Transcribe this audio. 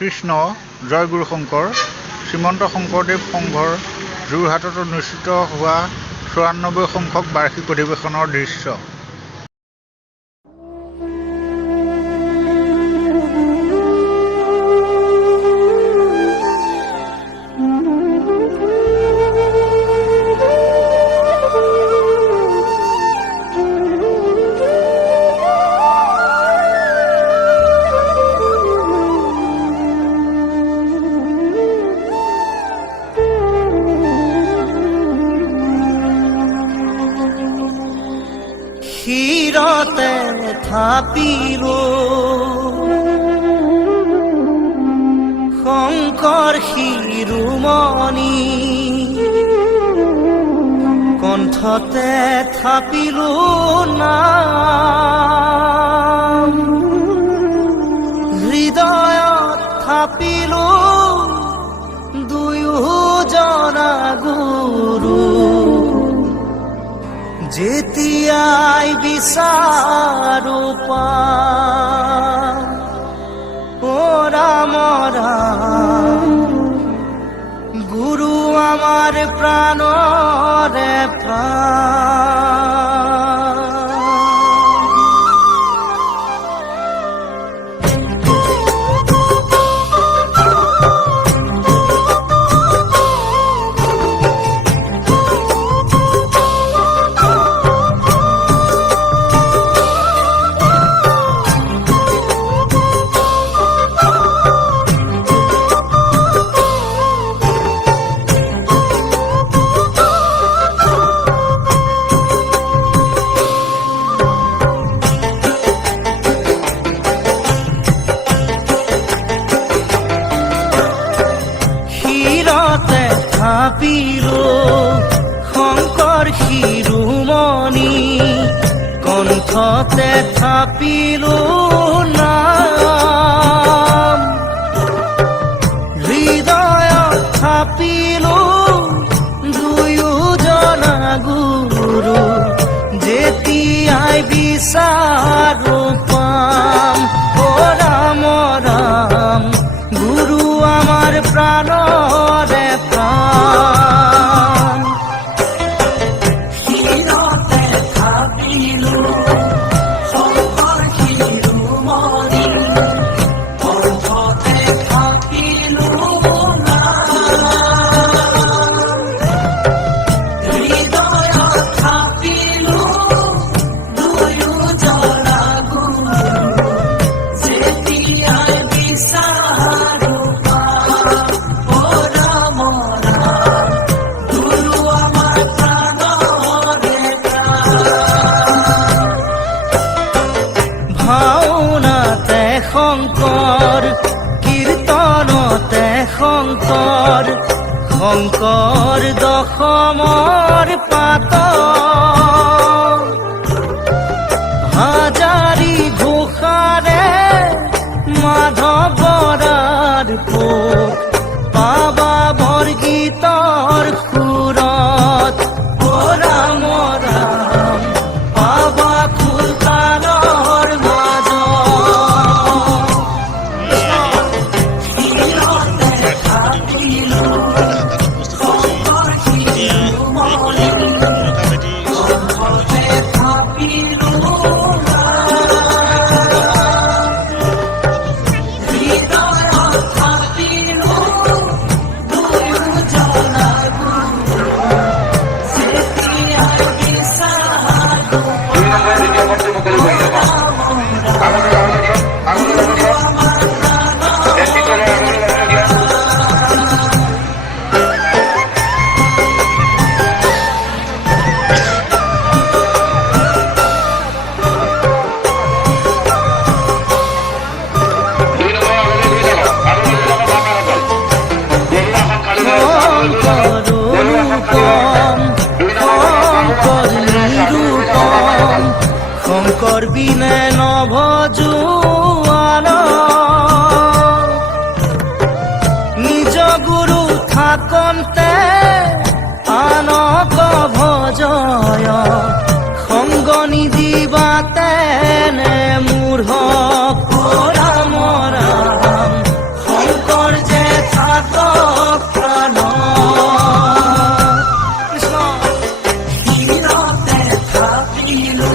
কৃষ্ণ জয়গুৰু শংকৰ শ্ৰীমন্ত শংকৰদেৱ সংঘৰ যোৰহাটত অনুষ্ঠিত হোৱা ৯৪ সংখ্যক বাৰ্ষিক অধিৱেশনৰ দৃশ্য। শিৰতে থাপিলো শংকৰ শিৰোমণি, কণ্ঠতে থাপিলো নাম, হৃদয়ত থাপিলো দুয়োজনা গুৰু। যেতিয়াই বিচাৰো পাম ও ৰাম ৰাম, গুৰু আমাৰ প্ৰাণৰে প্ৰাণ। থাপিলো শংকৰ শিৰোমণি, কণ্ঠতে থাপিলো নাম, হৃদয়ত থাপিলো দুয়োজনা গুৰু। যেতিয়াই বিচাৰো পাম ও ৰাম ৰাম, গুৰু আমাৰ প্ৰাণৰে প্ৰাণ। শিৰতে থাপিলো শংকৰ শিৰোমণি, কণ্ঠতে থাপিলো নাম, হৃদয়ত থাপিলো দুয়োজনা গুৰু। যেতিয়াই বিচাৰো ভাওনাতে শংকৰ, কীৰ্তনতে শংকৰ, শংকৰ দশমৰ পাত, হাজাৰী ঘোষাৰে মাধৱৰাৰ পোক, পাবা বৰগীতৰ সুৰত ও ৰাম ৰাম, পাবা ফুলকানৰ মাজত। শিৰতে থাপিলো শংকৰ শিৰোমণি, কণ্ঠতে থাপিলো হৃদয়ত থাপিলো দুয়োজনা গুৰু। যেতিয়াই বিচাৰো শংকৰ বিনে নভজুৱান, নিজ গুৰু থাকন্তে আনক ভজয়, সংগ নিদিবাতে নে মূঢ় ৰাম ৰাম, সংগ আহিলো